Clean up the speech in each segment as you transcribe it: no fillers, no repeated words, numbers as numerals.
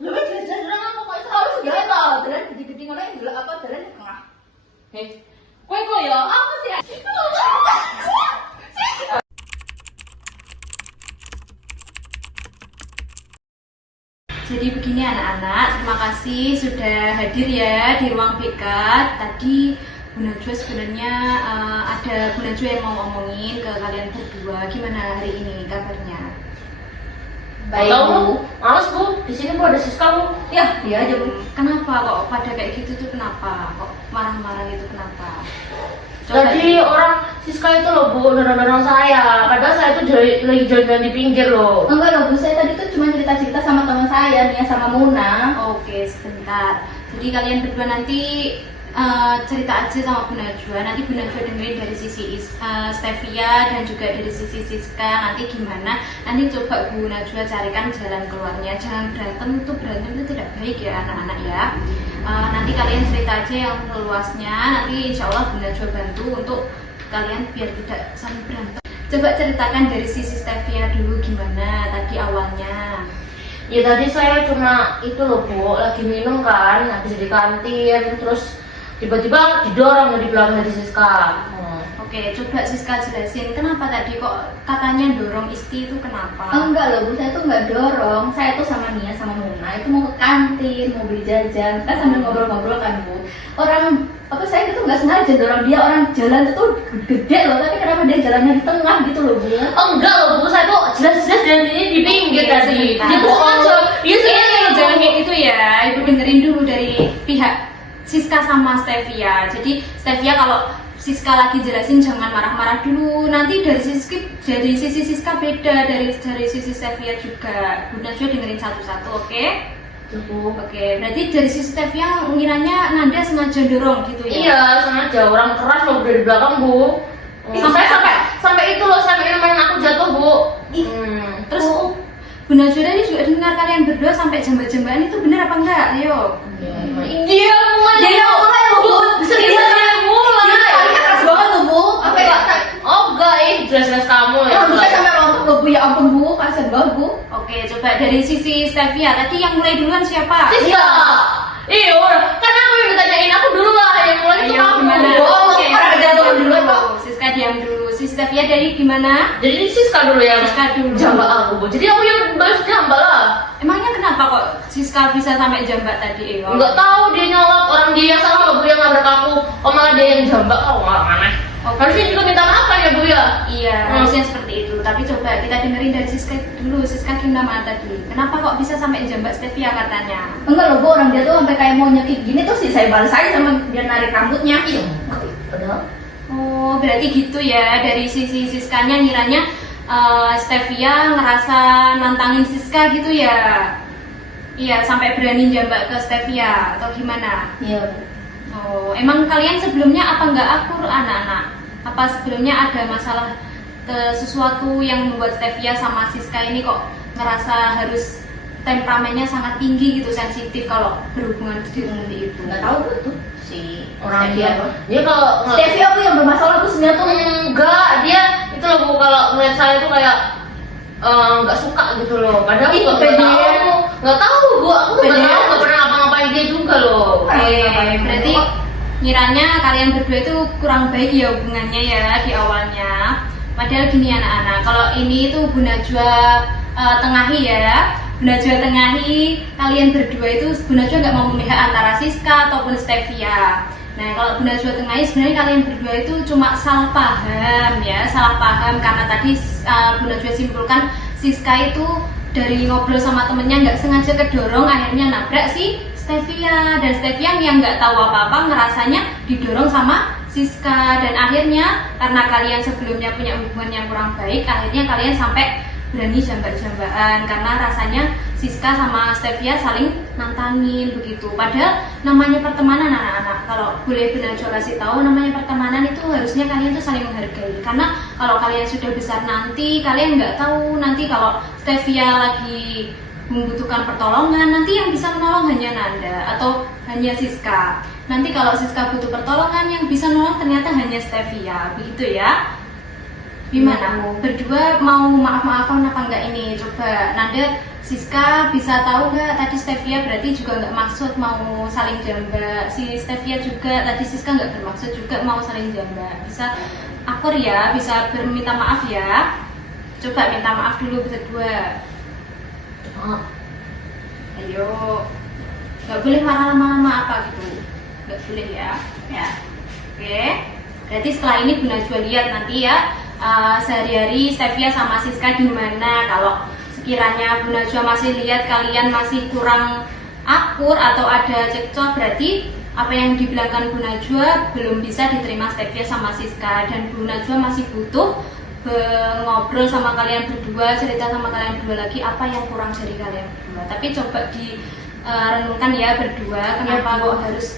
Lebih jalan apa kok itu harus gede toh. Jalan gede-gede ngono ndelok apa jalan di tengah. Hei, kowe kok ya apa sih? Jadi begini anak-anak, terima kasih sudah hadir ya di ruang BK. Tadi Bu Najwa sebenarnya ada Bu Najwa yang mau ngomongin ke kalian berdua. Gimana hari ini kabarnya? Baik Bu, males Bu, di sini Bu ada Siska Bu. Ya, dia aja Bu. Kenapa kok pada kayak gitu tuh kenapa? Kok marah-marah gitu kenapa? Tadi orang Siska itu loh Bu, dorong-dorong saya. Padahal saya tuh lagi jalan-jalan di pinggir loh. Enggak loh Bu, saya tadi tuh cuma cerita-cerita sama teman saya nih, sama Muna. Oke, sebentar. Jadi kalian berdua nanti cerita aja sama Bu Najwa. Nanti Bu Najwa dengerin dari sisi Stevia dan juga dari sisi Siska. Nanti gimana? Nanti coba Bu Najwa carikan jalan keluarnya. Jangan berantem itu tidak baik ya anak-anak ya. Nanti kalian cerita aja yang luasnya. Nanti insya Allah Bu Najwa bantu untuk kalian biar tidak saling berantem. Coba ceritakan dari sisi Stevia dulu gimana tadi awalnya. Ya tadi saya cuma itu loh Bu, lagi minum kan, habis di kantin, terus tiba-tiba didorong dari belakang dari Siska. Oke, coba Siska jelasin kenapa tadi kok katanya dorong Isti itu kenapa? Enggak loh Bu, saya tuh nggak dorong. Saya tuh sama Nia sama Muna itu mau ke kantin, mau beli jajan. Kita sambil ngobrol-ngobrol kan Bu. Orang apa saya itu nggak sengaja dorong dia, orang jalan itu gede loh, tapi kenapa dia jalannya di tengah gitu loh Bu? Oh enggak loh Bu, saya tuh jelas-jelas jalan ini di pinggir tadi. Dia tuh sengaja, dia sengaja Jangan kayak gitu ya. Ibu dengerin dulu dari pihak Siska sama Stevia. Jadi Stevia kalau Siska lagi jelasin jangan marah-marah dulu. Nanti dari sisi Siska beda dari sisi Stevia juga. Bu Najwa dengerin satu-satu, oke? Oke, berarti dari sisi Stevia ngiranya Nanda sengaja dorong gitu ya? Iya, sengaja orang keras loh dari belakang Bu. Sampai itu loh sampai mainan aku jatuh Bu. Terus Bu Najwa tadi juga dengar kalian berdua sampai jambak-jambakan itu benar apa enggak? Ayo. Dia mulai Bu. Bisa mulai. Kalian keras banget tuh Bu. Apa ya? Oh enggak, jelas-jelas kamu ya. Rambutnya sampai rontok loh Bu, ya ampun Bu, kasian banget Bu. Oke, coba dari sisi Stevia. Tadi yang mulai duluan siapa? Siska. Iya, kan aku yang ditanyain aku dulu lah yang mulai itu Ayo, kamu. gimana? Oke, Siska jatuh diam dulu, dulu. Pak. Siska diam dulu. Sisi Stevia dari gimana? Jadi Siska dulu yang Siska dulu. jambak aku Bu. Jadi aku yang balas jambak lah. Emangnya kenapa kok Siska bisa sampai jambak tadi? Enggak tahu dia nyolot, orang dia yang salah Bu yang nabrak aku. Oh malah dia yang jambak, oh malah aneh. Oke. Harusnya juga minta maaf kan ya Bu ya? Iya, harusnya seperti itu. Tapi coba kita dengerin dari Siska dulu. Siska gimana tadi? Kenapa kok bisa sampai jambak Stevia katanya? Enggak loh Bu, orang dia tuh sampai kayak mau nyekik gini tuh sih saya balas aja sama dia narik rambutnya. Padahal Oh, berarti gitu ya. Dari sisi Siskanya ngiranya Stevia ngerasa nantangin Siska gitu ya? Iya, sampai berani jambak ke Stevia atau gimana? Iya Bu. Oh, emang kalian sebelumnya apa nggak akur anak-anak? Apa sebelumnya ada masalah sesuatu yang membuat Stevia sama Siska ini kok ngerasa harus temperamennya sangat tinggi gitu, sensitif kalau berhubungan seperti itu? Nggak tahu Bu tuh si orang Stevia. dia kalau Stevia Bu yang bermasalah tuh sebenarnya tuh. enggak, dia itu loh Bu kalau melihat saya tuh kayak nggak suka gitu loh. Padahal Ih, aku pede. nggak tahu Bu, aku tuh nggak Pede. tahu, nggak pernah ngapa-ngapain dia juga loh. Berarti ngiranya kalian berdua itu kurang baik ya hubungannya ya di awalnya. Padahal gini anak-anak, kalau ini tuh Bu Najwa tengahi ya. Bu Najwa tengahi kalian berdua itu Bu Najwa nggak mau memihak antara Siska ataupun Stevia. Nah kalau Bu Najwa tengahi sebenarnya kalian berdua itu cuma salah paham ya, salah paham karena tadi Bu Najwa simpulkan Siska itu dari ngobrol sama temennya nggak sengaja kedorong akhirnya nabrak si Stevia, dan Stevia yang nggak tahu apa-apa ngerasanya didorong sama Siska, dan akhirnya karena kalian sebelumnya punya hubungan yang kurang baik akhirnya kalian sampai berani jambak-jambakan karena rasanya Siska sama Stevia saling nantangin begitu. Padahal namanya pertemanan anak-anak, kalau boleh Bu Najwa kasih tahu, namanya pertemanan itu harusnya kalian tuh saling menghargai. Karena kalau kalian sudah besar nanti, kalian nggak tahu nanti kalau Stevia lagi membutuhkan pertolongan, nanti yang bisa menolong hanya Nanda atau hanya Siska. Nanti kalau Siska butuh pertolongan, yang bisa menolong ternyata hanya Stevia, begitu ya. Gimana? Berdua mau maaf-maafan apa enggak ini? Coba Nanda, Siska bisa tahu nggak tadi Stevia berarti juga nggak maksud mau saling jambak. Si Stevia juga tadi Siska nggak bermaksud juga mau saling jambak. Bisa akur ya, bisa berminta maaf ya. Coba minta maaf dulu berdua. Maaf. Ayo, nggak boleh marah-lama apa gitu, nggak boleh ya. Oke. Berarti setelah ini Bu Najwa lihat nanti ya sehari-hari Stevia sama Siska gimana. Kalau sekiranya Bu Najwa masih lihat kalian masih kurang akur atau ada cekcok, berarti apa yang dibilangkan Bu Najwa belum bisa diterima Stevia sama Siska, dan Bu Najwa masih butuh ngobrol sama kalian berdua, cerita sama kalian berdua lagi apa yang kurang dari kalian berdua. Tapi coba direnungkan ya berdua, kenapa kok harus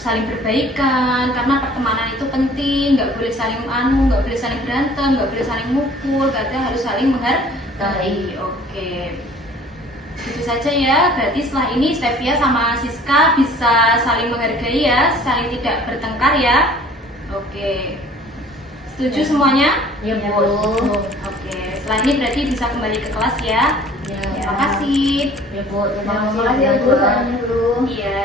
saling berbaikan, karena pertemanan itu penting, nggak boleh saling nggak boleh saling berantem, nggak boleh saling mukul, katanya harus saling menghargai. Oke, itu saja ya. Berarti setelah ini Stevia sama Siska bisa saling menghargai ya, saling tidak bertengkar ya. Oke, setuju semuanya? Ya Bu. Oke, setelah ini berarti bisa kembali ke kelas ya. Ya. Terima kasih. Ya Bu, terima kasih. Terima kasih ya Bu, salamnya dulu. Iya.